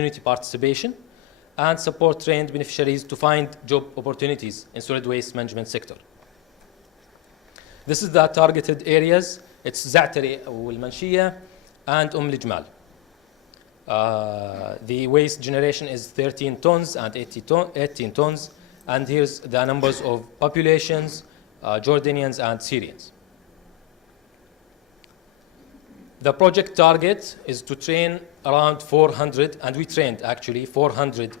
community participation and support trained beneficiaries to find job opportunities in solid waste management sector. This is the targeted areas. It's Za'atari والمنشية and الجمال. The waste generation is 13 tons and 18 tons. And here's the numbers of populations, Jordanians and Syrians. The project target is to train around 400, and we trained actually 400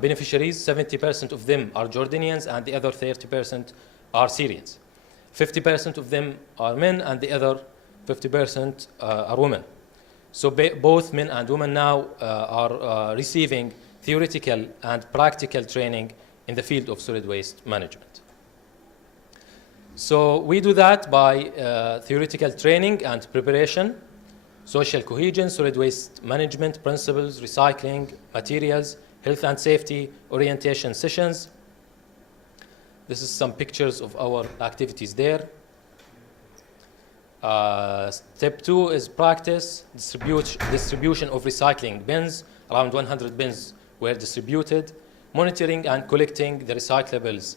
beneficiaries. 70% of them are Jordanians and the other 30% are Syrians. 50% of them are men and the other 50% are women. So both men and women now are receiving theoretical and practical training in the field of solid waste management. So we do that by theoretical training and preparation, social cohesion, solid waste management principles, recycling, materials, health and safety, orientation sessions. This is some pictures of our activities there. Step 2 is practice, distribution of recycling bins. Around 100 bins were distributed. Monitoring and collecting the recyclables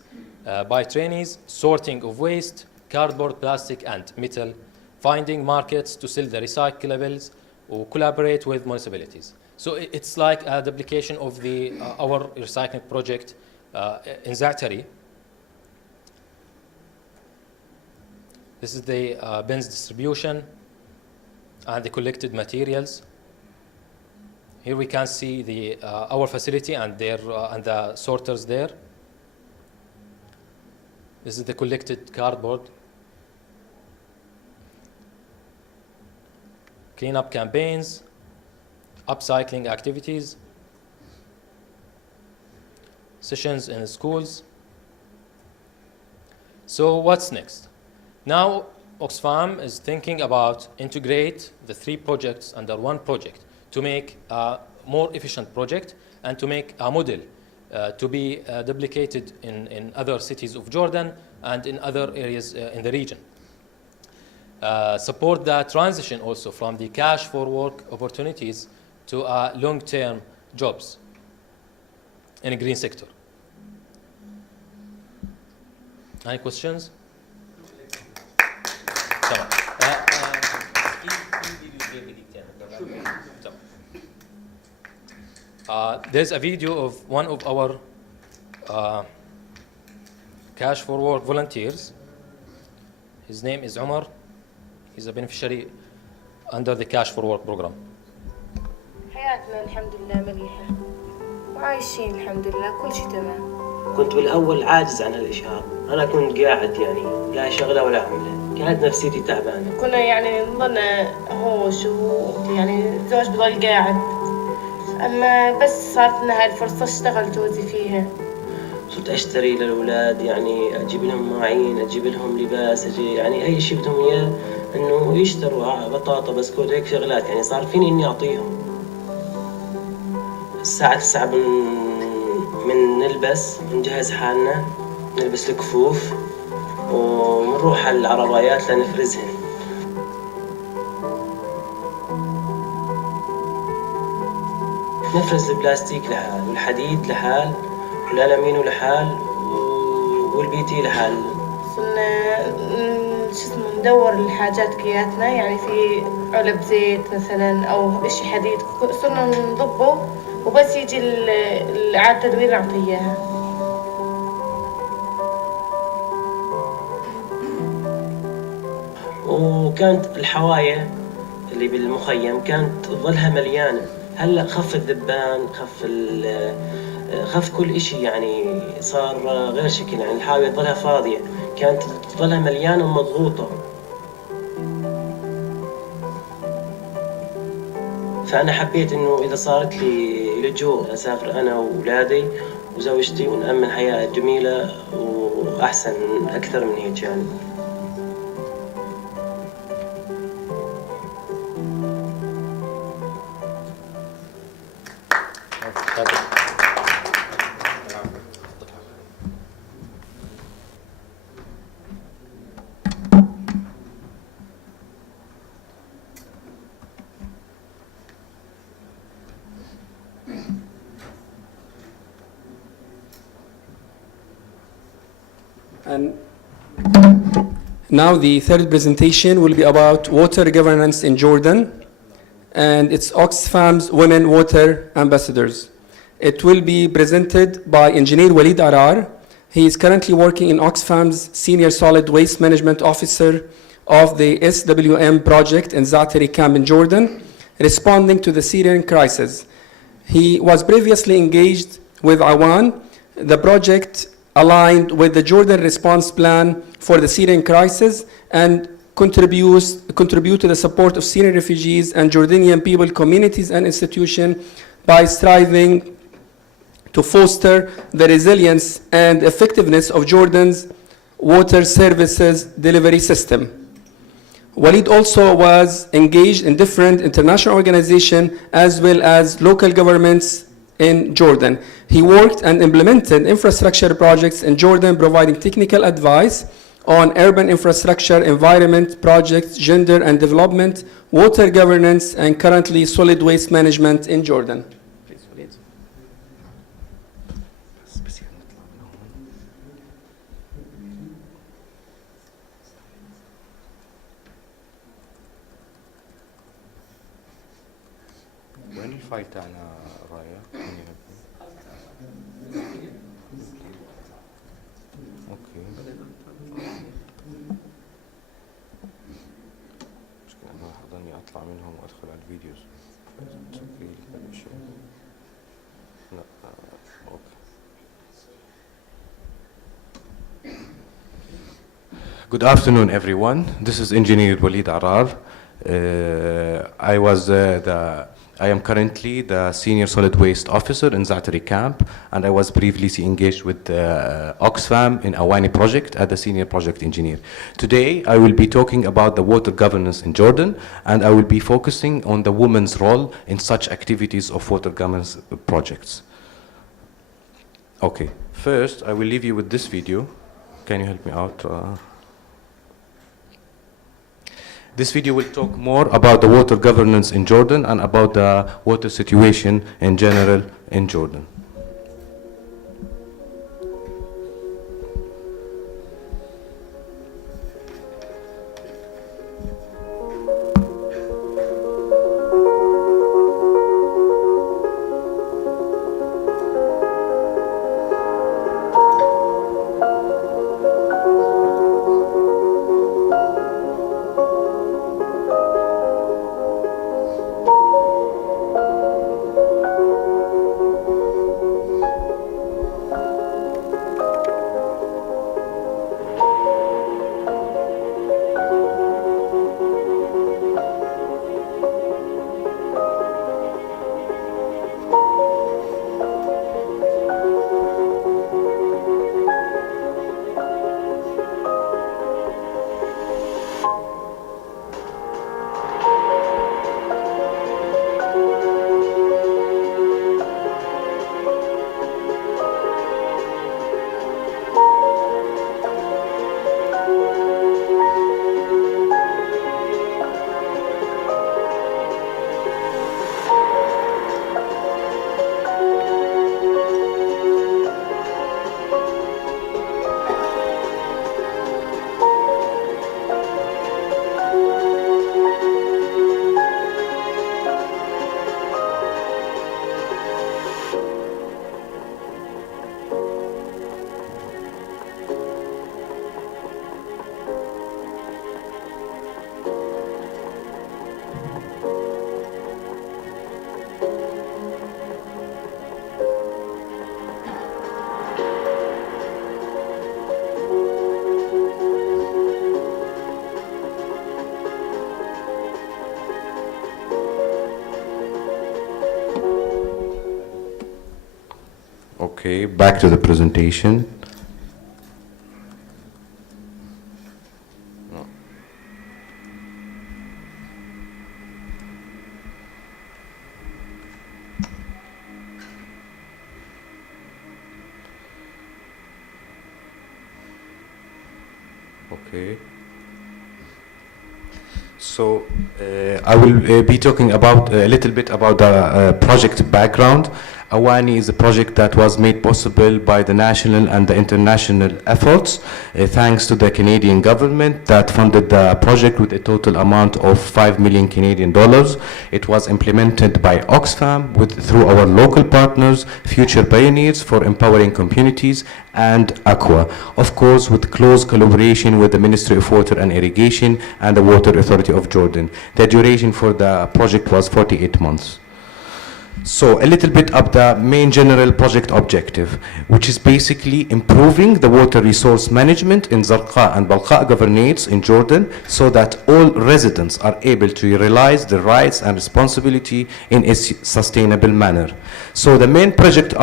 by trainees, sorting of waste, cardboard, plastic, and metal, finding markets to sell the recyclables, or collaborate with municipalities. So it's like a duplication of our recycling project in Za'atari. This is the bins distribution and the collected materials. Here we can see our facility and the sorters there. This is the collected cardboard. Cleanup campaigns, upcycling activities, sessions in schools. So what's next? Now Oxfam is thinking about integrate the 3 projects under one project to make a more efficient project and to make a model to be duplicated in other cities of Jordan and in other areas in the region. Support the transition also from the cash for work opportunities to long-term jobs in a green sector. Any questions? There's a video of one of our cash for work volunteers. His name is Omar. He's a beneficiary under the cash for work program. حياتنا الحمد لله مليحة وعايشين الحمد لله كل شيء تمام. كنت بالأول عاجز عن هالإشهار. أنا كنت قاعد لا شغلة ولا عملة. كانت نفسيتي تعبانة. كنا يعني نظلنا هوش ويعني الزوج بضل قاعد. أما بس صارت لنا هاي الفرصة اشتغل جوزي فيها. صرت أشتري للأولاد يعني أجيب لهم مواعين، أجيب لهم لباس، يعني أي شيء بدهم إياه إنه يشتروا بطاطا بسكوت هيك شغلات يعني صار فيني إني أعطيهم. الساعة 9 نلبس نجهز حالنا، نلبس الكفوف ونروح على العربايات لنفرزهن. نفرز البلاستيك لحال والحديد لحال والألمين لحال والبيتي لحال. صرنا ندور الحاجات كياتنا يعني في علب زيت مثلا أو إشي حديد صرنا نضبه وبس يجي الإعادة تدوير نعطيه إياها. وكانت الحواية اللي بالمخيم كانت تظلها مليانة. هلا خف الذبان، خف كل إشي يعني صار غير شكل يعني الحاوية تظلها فاضية، كانت تظلها مليانة ومضغوطة. فأنا حبيت إنه إذا صارت لي لجوء أسافر أنا وأولادي وزوجتي ونأمن حياة جميلة وأحسن أكثر من هيك يعني. And now the third presentation will be about water governance in Jordan, and it's Oxfam's Women Water Ambassadors. It will be presented by Engineer Walid Arar. He is currently working in Oxfam's Senior Solid Waste Management Officer of the SWM project in Zaatari camp in Jordan, responding to the Syrian crisis. He was previously engaged with Awan. The project aligned with the Jordan response plan for the Syrian crisis and contribute to the support of Syrian refugees and Jordanian people, communities, and institutions by striving to foster the resilience and effectiveness of Jordan's water services delivery system. Walid also was engaged in different international organizations as well as local governments in Jordan. He worked and implemented infrastructure projects in Jordan, providing technical advice on urban infrastructure, environment projects, gender and development, water governance, and currently solid waste management in Jordan. Please, Walid. وين الفايل تاعنا رايا؟ اوكي. مشكلة انه حضرني اطلع منهم وادخل على الفيديوز. لا اوكي. Good afternoon, everyone. This is Engineer Walid Arar. I am currently the Senior Solid Waste Officer in Zaatari Camp, and I was previously engaged with Oxfam in Awani project as the Senior Project Engineer. Today, I will be talking about the water governance in Jordan, and I will be focusing on the women's role in such activities of water governance projects. Okay, first, I will leave you with this video. Can you help me out? This video will talk more about the water governance in Jordan and about the water situation in general in Jordan. Okay, back to the presentation. No. Okay. So I will be talking about a little bit about the project background Awani is a project that was made possible by the national and the international efforts, thanks to the Canadian government that funded the project with a total amount of 5 million Canadian dollars. It was implemented by Oxfam through our local partners, Future Pioneers for Empowering Communities, and Aqua. Of course, with close collaboration with the Ministry of Water and Irrigation and the Water Authority of Jordan. The duration for the project was 48 months. So a little bit of the main general project objective, which is basically improving the water resource management in Zarqa and Balqa governorates in Jordan so that all residents are able to realize their rights and responsibility in a sustainable manner. So the main project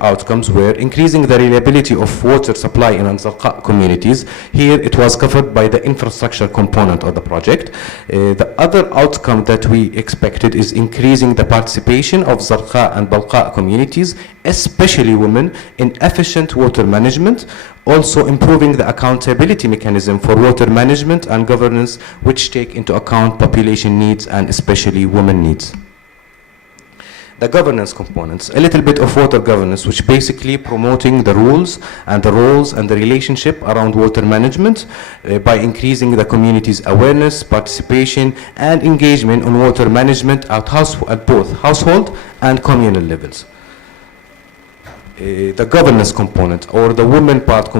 outcomes were increasing the reliability of water supply in Zarqa communities. Here it was covered by the infrastructure component of the project. The other outcome that we expected is increasing the participation of Zarqa and Balqa communities, especially women, in efficient water management, also improving the accountability mechanism for water management and governance, which take into account population needs and especially women needs. The governance components, a little bit of water governance, which basically promoting the rules and the roles and the relationship around water management by increasing the community's awareness, participation, and engagement on water management at both household and communal levels. The governance component, or the women part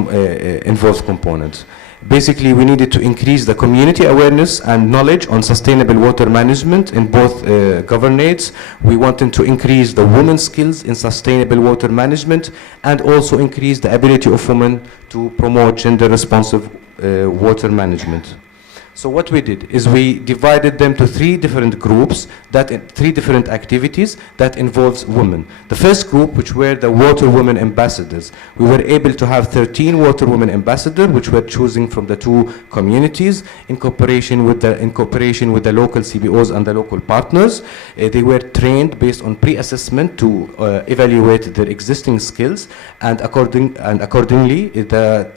involved component. Basically, we needed to increase the community awareness and knowledge on sustainable water management in both governorates. We wanted to increase the women's skills in sustainable water management and also increase the ability of women to promote gender responsive water management. So what we did is we divided them to three different groups, three different activities that involves women. The first group, which were the water women ambassadors, we were able to have 13 water women ambassadors, which were choosing from the two communities in cooperation with the local CBOs and the local partners. They were trained based on pre-assessment to evaluate their existing skills, and accordingly, the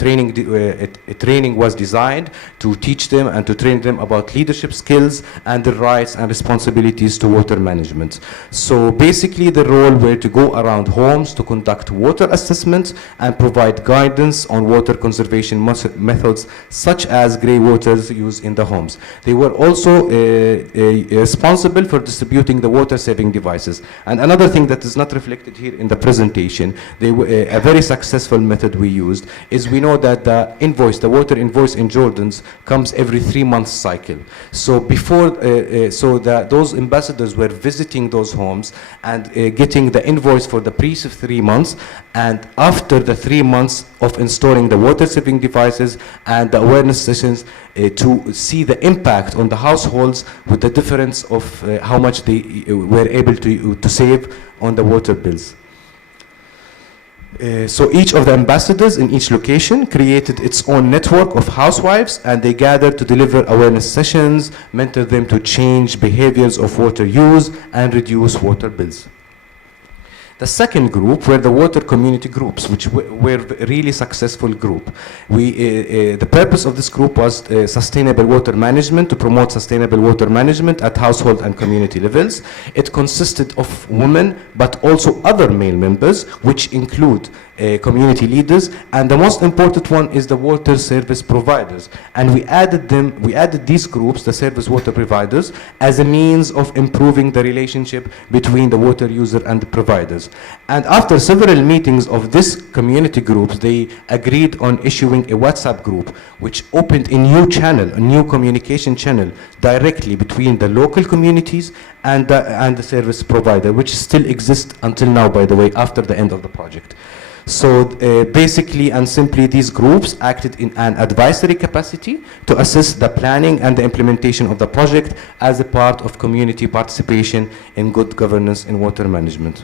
training was designed to teach them and to train them about leadership skills and the rights and responsibilities to water management. So basically the role were to go around homes to conduct water assessments and provide guidance on water conservation methods such as grey waters used in the homes. They were also responsible for distributing the water saving devices. And another thing that is not reflected here in the presentation, a very successful method we used is we know that the water invoice in Jordan's comes every 3-month cycle. So before, those ambassadors were visiting those homes and getting the invoice for the previous 3 months, and after the 3 months of installing the water saving devices and the awareness sessions to see the impact on the households with the difference of how much they were able to save on the water bills. So each of the ambassadors in each location created its own network of housewives, and they gathered to deliver awareness sessions, mentor them to change behaviors of water use and reduce water bills. The second group were the water community groups, which were a really successful group. The purpose of this group was sustainable water management, to promote sustainable water management at household and community levels. It consisted of women, but also other male members, which include community leaders, and the most important one is the water service providers. And we added these groups, the service water providers, as a means of improving the relationship between the water user and the providers. And after several meetings of this community groups, they agreed on issuing a WhatsApp group, which opened a new channel, a new communication channel directly between the local communities and the service provider, which still exists until now, by the way, after the end of the project. So basically and simply, these groups acted in an advisory capacity to assist the planning and the implementation of the project as a part of community participation in good governance in water management.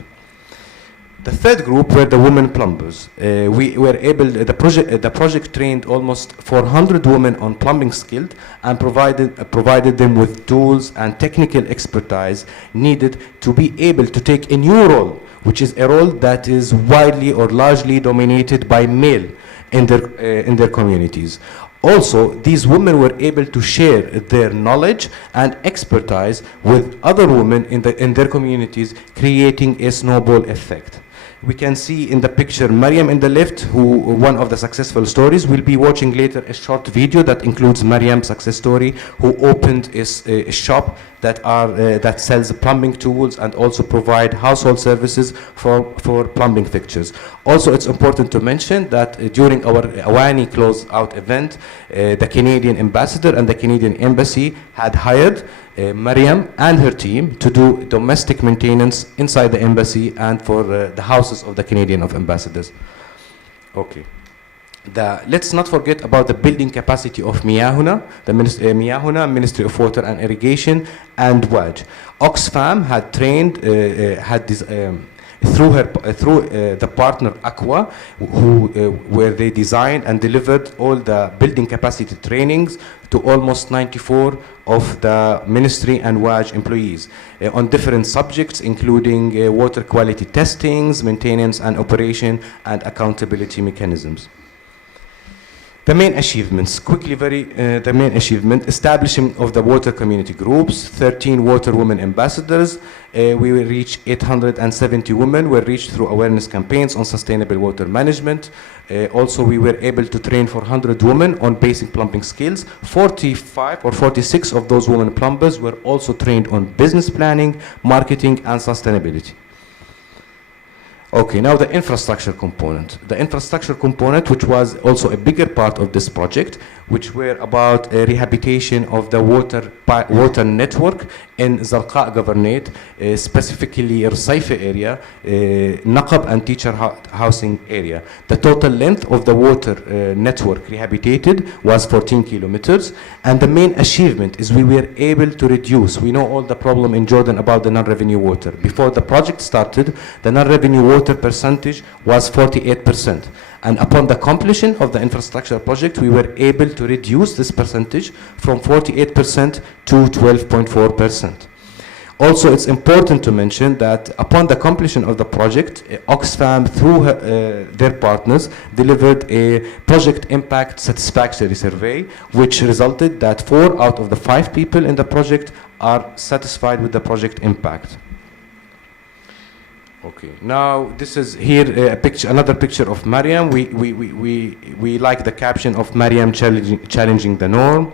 The third group were the women plumbers. The project trained almost 400 women on plumbing skills and provided them with tools and technical expertise needed to be able to take a new role, which is a role that is widely or largely dominated by male in their communities. Also, these women were able to share their knowledge and expertise with other women in their communities, creating a snowball effect. We can see in the picture Mariam in the left, who one of the successful stories. We'll be watching later a short video that includes Mariam's success story, who opened a shop that sells plumbing tools and also provide household services for plumbing fixtures. Also, it's important to mention that during our Awani close-out event, the Canadian ambassador and the Canadian embassy had hired Mariam and her team to do domestic maintenance inside the embassy and for the houses of the Canadian ambassadors. Okay. Let's not forget about the building capacity of Miyahuna, Miyahuna, Ministry of Water and Irrigation, and WAJ. Oxfam had trained, through the partner Aqua, where they designed and delivered all the building capacity trainings to almost 94 of the ministry and WAJ employees on different subjects, including water quality testings, maintenance and operation, and accountability mechanisms. The main achievements, quickly the main achievement, establishing of the water community groups, 13 water women ambassadors. We will reach 870 women were reached through awareness campaigns on sustainable water management. Also, we were able to train 400 women on basic plumbing skills. 45 or 46 of those women plumbers were also trained on business planning, marketing, and sustainability. Okay, now the infrastructure component. The infrastructure component, which was also a bigger part of this project, which were about rehabilitation of the water network in Zarqa Governorate, specifically Rusaifa area, Naqab and teacher housing area. The total length of the water network rehabilitated was 14 kilometers, and the main achievement is we were able to reduce. We know all the problem in Jordan about the non-revenue water. Before the project started, the non-revenue water percentage was 48%. And upon the completion of the infrastructure project, we were able to reduce this percentage from 48% to 12.4%. Also, it's important to mention that upon the completion of the project, Oxfam, through their partners, delivered a project impact satisfactory survey, which resulted that 4 out of the 5 people in the project are satisfied with the project impact. Okay, now this is here a picture, another picture of Mariam. We like the caption of Mariam challenging the norm,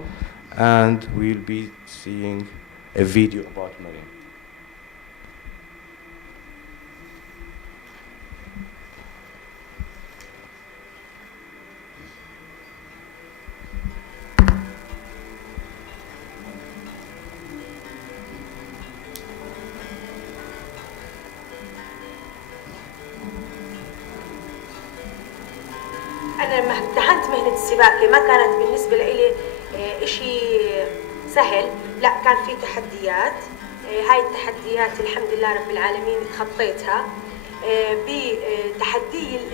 and we'll be seeing a video about Mariam. أنا لما امتحنت مهنة السباكة ما كانت بالنسبة لي إشي سهل، لا كان في تحديات. هاي التحديات الحمد لله رب العالمين تخطيتها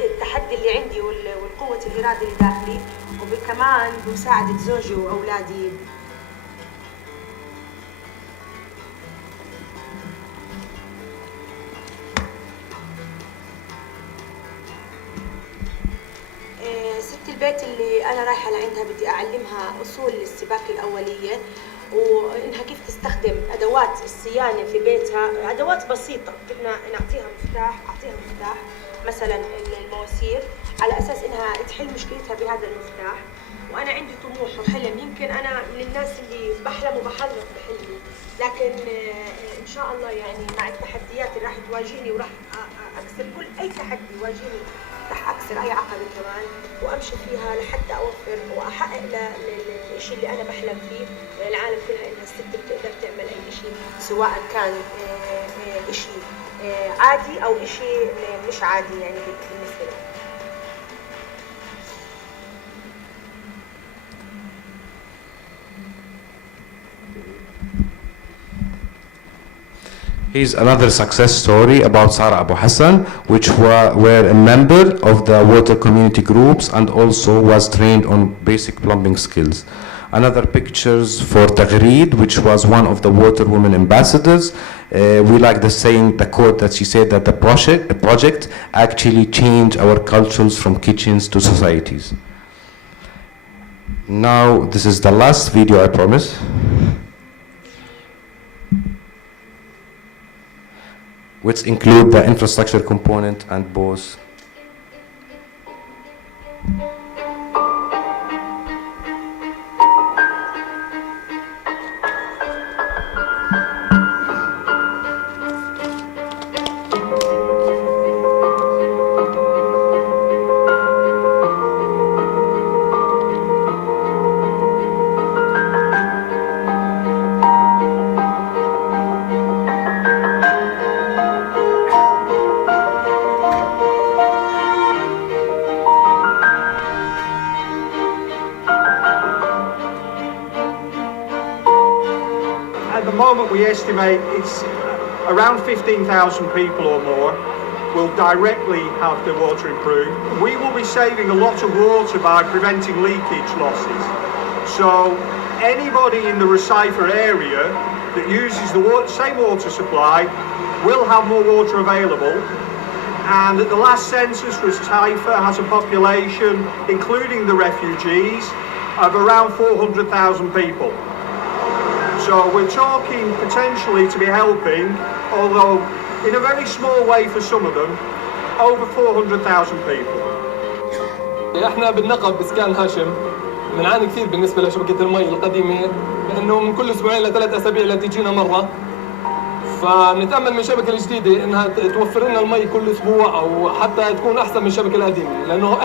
التحدي اللي عندي والقوة الإرادة اللي داخلي، وكمان بمساعدة زوجي وأولادي. ست البيت اللي أنا رايحة لعندها بدي أعلمها أصول السباكة الأولية، وإنها كيف تستخدم أدوات الصيانة في بيتها، أدوات بسيطة. بدنا نعطيها مفتاح، أعطيها مفتاح مثلا المواسير، على أساس إنها تحل مشكلتها بهذا المفتاح. وأنا عندي طموح وحلم، يمكن أنا من الناس اللي بحلم وبحلم بحلمي، لكن إن شاء الله يعني مع التحديات اللي راح تواجهني وراح أكسر كل أي تحدي يواجهني، راح أكسر أي عقبة كمان وأمشي فيها لحتى أوفر وأحقق للشيء اللي أنا بحلم فيه العالم كلها، إنها الست بتقدر تعمل أي شيء، سواء كان شيء عادي أو شيء مش عادي يعني بالنسبة لي. Here's another success story about Sara Abu Hassan, which were a member of the water community groups and also was trained on basic plumbing skills. Another pictures for Taghreed, which was one of the water women ambassadors. We like the saying, the quote that she said that the project actually changed our cultures from kitchens to societies. Now, this is the last video, I promise. Which include the infrastructure component and both. At the moment, we estimate it's around 15,000 people or more will directly have their water improved. We will be saving a lot of water by preventing leakage losses. So anybody in the Rosyth area that uses the same water supply will have more water available. And at the last census, Rosyth has a population, including the refugees, of around 400,000 people. So we're talking potentially to be helping, although in a very small way for some of them, over 400,000 people. احنا بالنقب بسكان هاشم بنعاني كثير بالنسبه لشبكه المي القديمه، لانه من كل اسبوعين لثلاث اسابيع لتجينا مره، فنتامل من الشبكه الجديده انها توفر لنا المي كل اسبوع او حتى تكون احسن من الشبكه القديمه، لانه